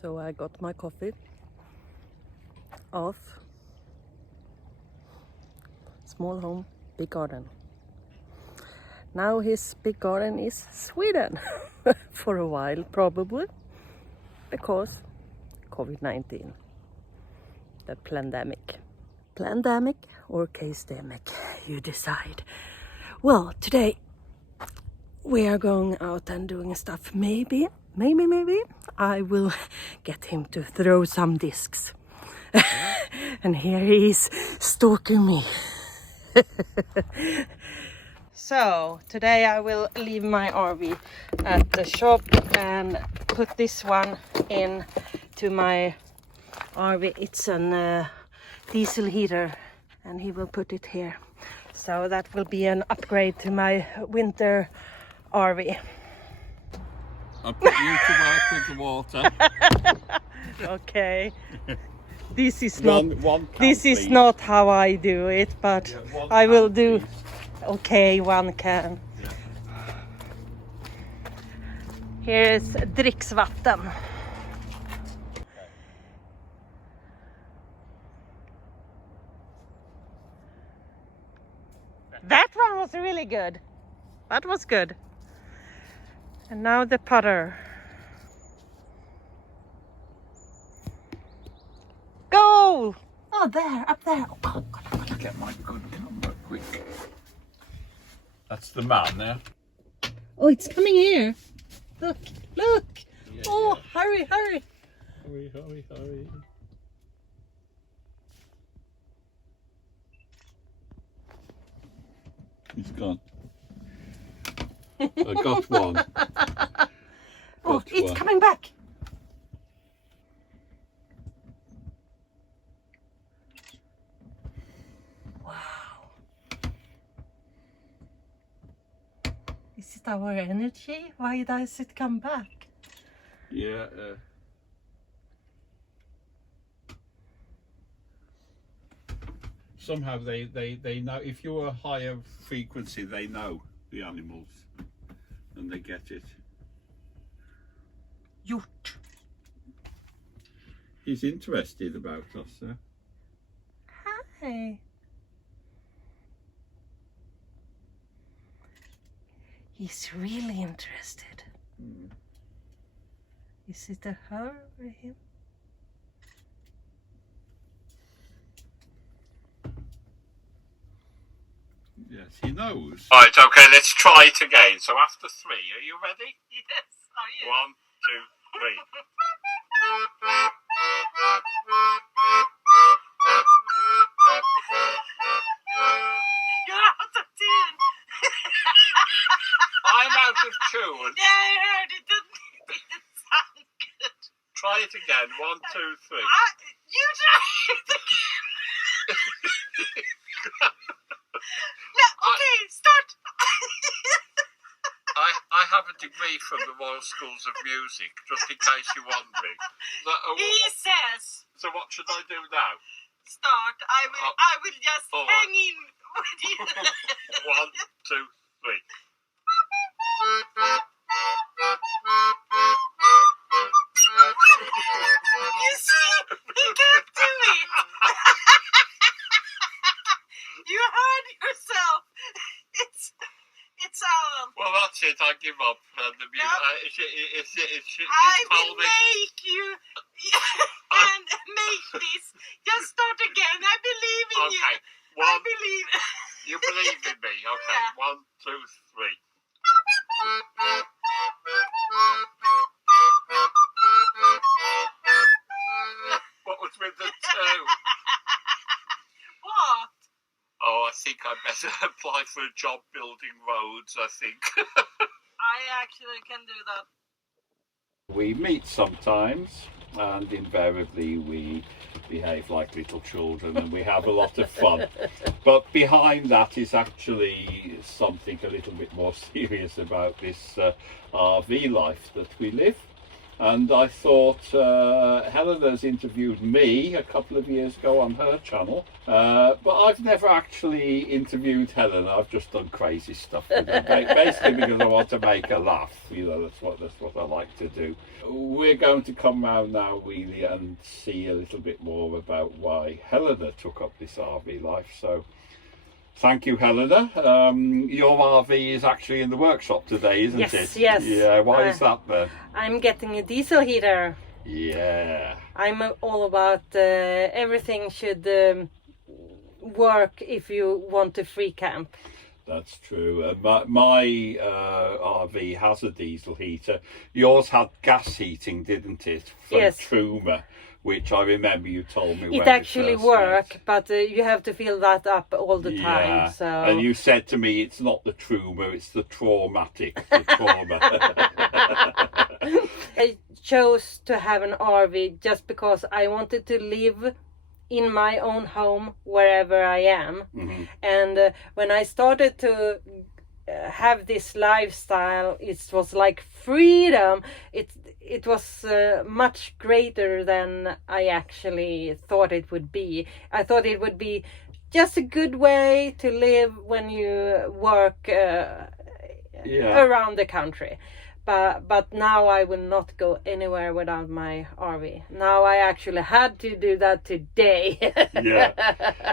So I got my coffee off. Small home, big garden. Now his big garden is Sweden for a while probably, because COVID-19, the pandemic. Pandemic or case-demic, you decide. Well, today we are going out and doing stuff. Maybe I will get him to throw some discs. And here he is stalking me. So today I will leave my RV at the shop and put this one in to my RV. It's an diesel heater, and he will put it here. So that will be an upgrade to my winter RV. I'll put you to work with the water. Okay. This is One not can, this is please. not how I do it, but Yeah, I will can, do. please. Okay, one can. Yeah. Here is dricksvatten. That one was really good. That was good. And now the putter. Go! Oh, there, up there. Oh, God. Get my good camera quick. That's the man there. Oh, it's coming here. Look. Yeah, Oh, yeah. hurry. Hurry. He's gone. I got one. Oh, Got it's one. coming back. Wow. Is it our energy? Why does it come back? Yeah. Somehow they know, if you're a higher frequency, they know the animals and they get it. Hjort. He's interested about us. Hi. He's really interested. Is it a her or him? Yes, he knows. Right, okay, let's try it again. So after 3, are you ready? Yes, are you? 1, 2, 3. You're out of tune. I'm out of tune. Yeah, I heard it. Didn't sound good. Try it again. 1, 2, 3. You try it again. No, okay, start. I have a degree from the Royal Schools of Music, just in case you're wondering. He says, So what should I do now? start. I will just All hang in with you. 1, 2, 3. You see, he can't do it. You heard yourself. It's Well, that's it. I give up. The music. No. I will make you and make this. Just start again. I believe in you. Okay. I believe. You believe in me? Okay. Yeah. 1, 2, 3. What was with the 2? What? Oh, I think I better apply for a job building roads, I think. I actually can do that. We meet sometimes, and invariably we behave like little children and we have a lot of fun. But behind that is actually something a little bit more serious about this RV life that we live. And I thought Helena's interviewed me a couple of years ago on her channel, but I've never actually interviewed Helena. I've just done crazy stuff with her, basically because I want to make her laugh. You know, that's what I like to do. We're going to come round now, really, and see a little bit more about why Helena took up this RV life. So thank you, Helena. Your RV is actually in the workshop today, isn't it? Yes. Yeah, why is that then? I'm getting a diesel heater. Yeah. I'm all about everything should work if you want to free camp. That's true. My RV has a diesel heater. Yours had gas heating, didn't it? From Yes. Truma, which I remember you told me. It actually works, but you have to fill that up all the time. Yeah. So. And you said to me, it's not the Truma, it's the traumatic. The trauma. I chose to have an RV just because I wanted to live in my own home wherever I am. Mm-hmm. And when I started to have this lifestyle, it was like freedom. It was much greater than I actually thought it would be. I thought it would be just a good way to live when you work around the country. But now I will not go anywhere without my RV. Now I actually had to do that today. Yeah,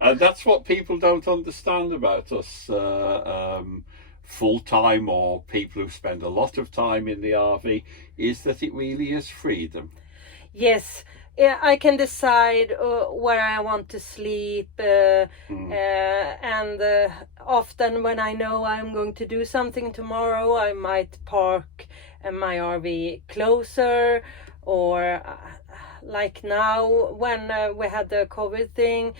and that's what people don't understand about us full-time or people who spend a lot of time in the RV, is that it really is freedom. Yes, I can decide where I want to sleep, and often when I know I'm going to do something tomorrow, I might park my RV closer, or like now when we had the COVID thing,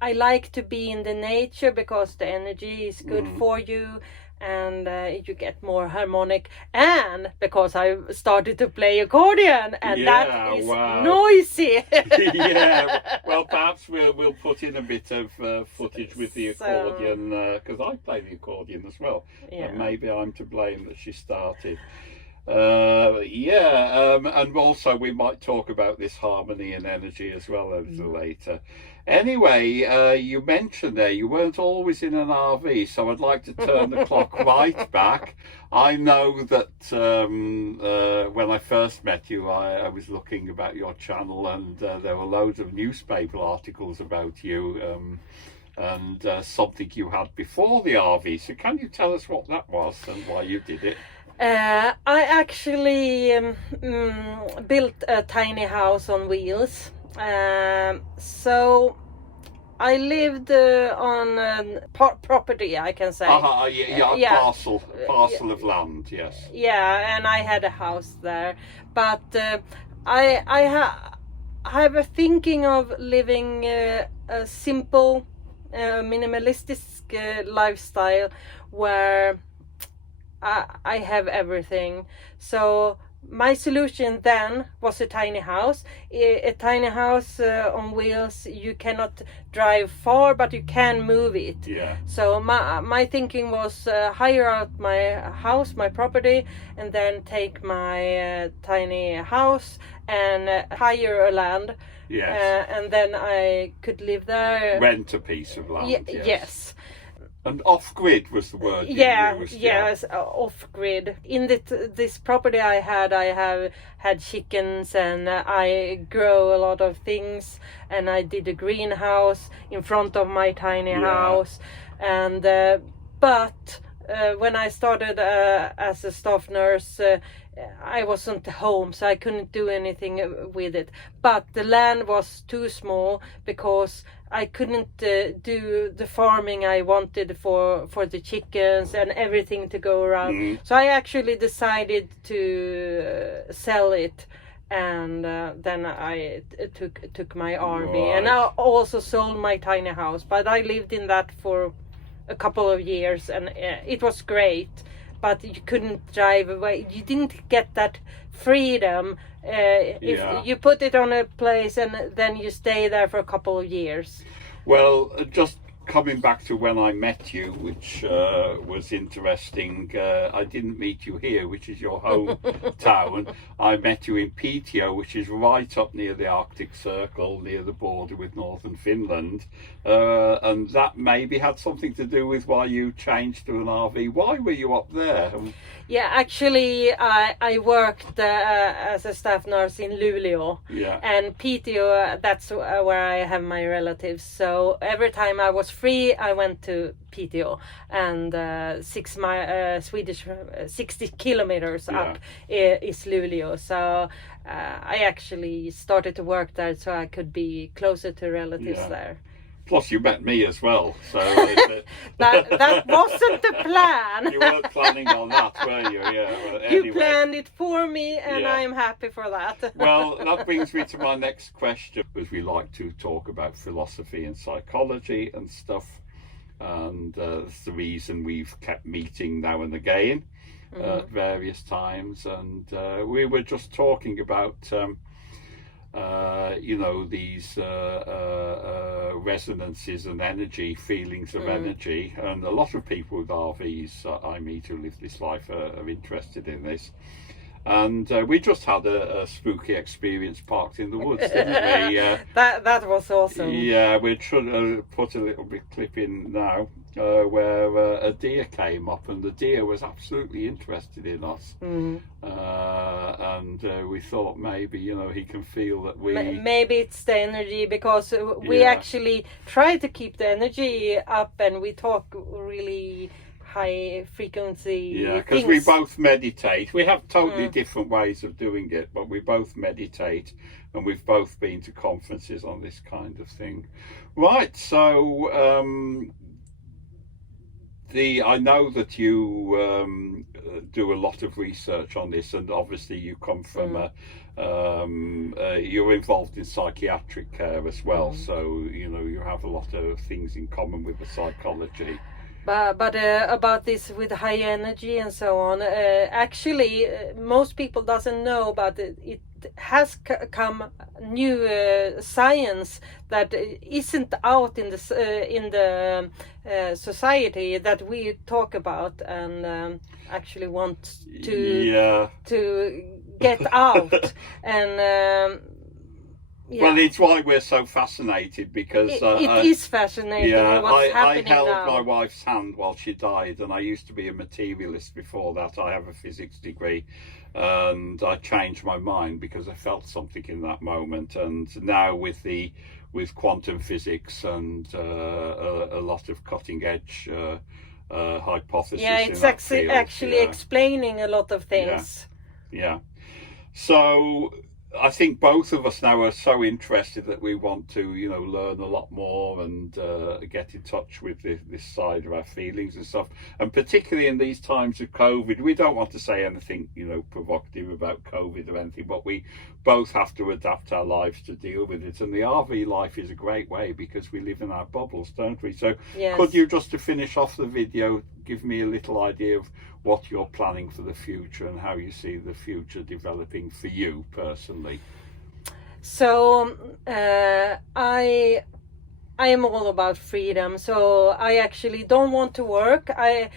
I like to be in the nature because the energy is good for you. And you get more harmonic, and because I started to play accordion, and that is noisy. Yeah, well, perhaps we'll put in a bit of footage with the accordion, because I play the accordion as well. Yeah. And maybe I'm to blame that she started. And also we might talk about this harmony and energy as well a little later. Anyway, you mentioned there you weren't always in an RV, so I'd like to turn the clock right back. I know that when I first met you, I was looking about your channel, and there were loads of newspaper articles about you and something you had before the RV. So can you tell us what that was and why you did it? I actually built a tiny house on wheels. So I lived on property, I can say. Parcel of land, yes. Yeah, and I had a house there, but I have a thinking of living a simple, minimalistic lifestyle where I have everything. So my solution then was a tiny house. A tiny house on wheels. You cannot drive far, but you can move it. Yeah. So my thinking was hire out my house, my property, and then take my tiny house and hire a land. Yes. And then I could live there. Rent a piece of land. Yes. And off-grid was the word you used. Yes, off-grid. In this property I have had chickens, and I grow a lot of things, and I did a greenhouse in front of my tiny house. And but when I started as a staff nurse, I wasn't home, so I couldn't do anything with it. But the land was too small because I couldn't do the farming I wanted for the chickens and everything to go around. So I actually decided to sell it, and then I took my RV, and I also sold my tiny house. But I lived in that for a couple of years, and it was great. But you couldn't drive away. You didn't get that freedom if you put it on a place and then you stay there for a couple of years. Well, just coming back to when I met you, which was interesting, I didn't meet you here, which is your hometown. I met you in Piteå, which is right up near the Arctic Circle, near the border with northern Finland. And that maybe had something to do with why you changed to an RV. Why were you up there? Yeah, actually, I worked as a staff nurse in Luleå. Yeah. And Piteå, that's where I have my relatives. So every time I was free, I went to Piteå. And 60 kilometers up is Luleå. So I actually started to work there so I could be closer to relatives there. Plus, you met me as well, so that wasn't the plan. You weren't planning on that, were you? Yeah. Well, anyway. You planned it for me, and I'm happy for that. Well, that brings me to my next question, because we like to talk about philosophy and psychology and stuff, and that's the reason we've kept meeting now and again at various times, and we were just talking about. These resonances and energy, feelings of energy, and a lot of people with RVs I meet who live this life are interested in this. And we just had a spooky experience parked in the woods, didn't we? That was awesome. Yeah, we're trying to put a little bit clip in now where a deer came up, and the deer was absolutely interested in us. And we thought maybe, he can feel that we... Maybe it's the energy, because we actually try to keep the energy up, and we talk really high frequency because we both meditate. We have totally different ways of doing it, but we both meditate, and we've both been to conferences on this kind of thing. Right, so I know that you do a lot of research on this, and obviously you come from you're involved in psychiatric care as well, so you have a lot of things in common with the psychology. But about this with high energy and so on, actually most people doesn't know about it. It has come new science that isn't out in the society that we talk about and actually want to get out and. Well, it's why we're so fascinated, because it is fascinating what's happening I held now. my wife's hand while she died, and I used to be a materialist before that. I have a physics degree, and I changed my mind because I felt something in that moment. And now with quantum physics and a lot of cutting edge hypothesis, it's actually explaining a lot of things. Yeah. So I think both of us now are so interested that we want to, learn a lot more and get in touch with this side of our feelings and stuff. And particularly in these times of COVID, we don't want to say anything, provocative about COVID or anything, but we both have to adapt our lives to deal with it. And the RV life is a great way, because we live in our bubbles, don't we? So could you, just to finish off the video, give me a little idea of what you're planning for the future and how you see the future developing for you personally? So I am all about freedom. So I actually don't want to work. I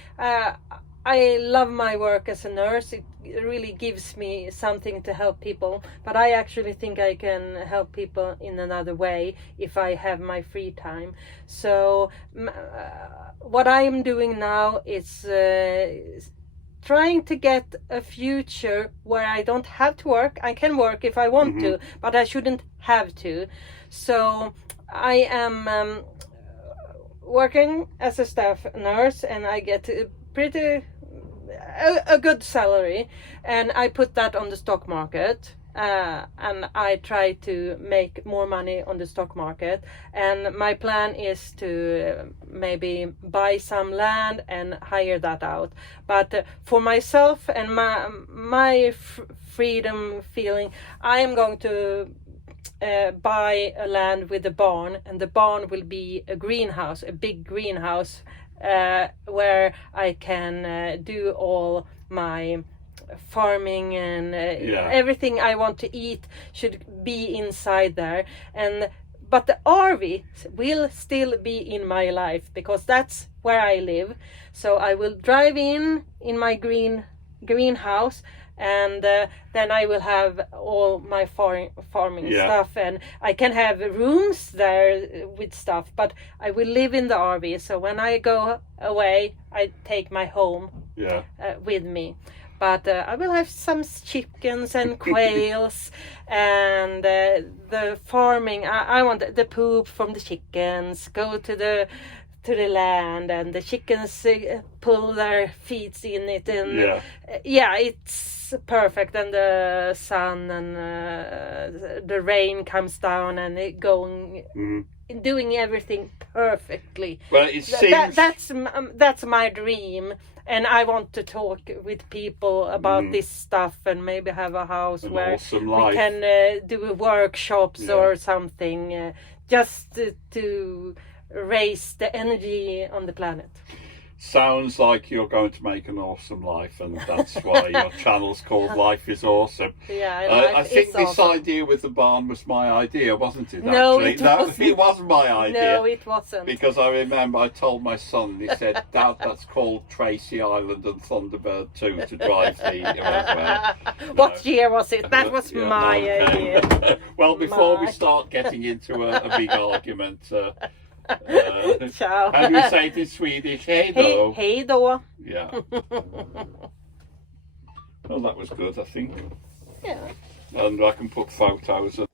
love my work as a nurse. It really gives me something to help people. But I actually think I can help people in another way if I have my free time. So what I am doing now is trying to get a future where I don't have to work. I can work if I want to, but I shouldn't have to. So I am working as a staff nurse, and I get a good salary, and I put that on the stock market. And I try to make more money on the stock market, and my plan is to maybe buy some land and hire that out. But for myself and my freedom feeling, I am going to buy a land with a barn, and the barn will be a greenhouse, a big greenhouse, where I can do all my farming and everything I want to eat should be inside there. And but the RV will still be in my life because that's where I live. So I will drive in my greenhouse, and then I will have all my farming stuff, and I can have rooms there with stuff, but I will live in the RV. So when I go away, I take my home with me. But I will have some chickens and quails, and the farming. I want the poop from the chickens go to the land, and the chickens pull their feet in it, and it's perfect. And the sun and the rain comes down, and it going doing everything perfectly. Well, it seems that's my dream. And I want to talk with people about this stuff, and maybe have a house where we can do workshops or something, just to raise the energy on the planet. Sounds like you're going to make an awesome life, and that's why your channel's called Life is Awesome. Yeah, I think this idea with the barn was my idea, wasn't it? No, actually? It wasn't my idea. No, it wasn't. Because I remember I told my son, he said, "Dad, that's called Tracy Island and Thunderbird 2 to drive the." What year was it? That was my idea. Well, before we start getting into a big argument. Ciao. How do we say it in Swedish? Hej då. Hej då. Yeah. Well, that was good, I think. Yeah. And I can put photos of